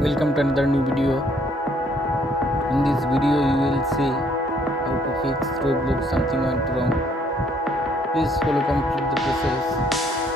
Welcome to another new video. In this video, you will see how to fix Roblox something went wrong. Please follow complete the process.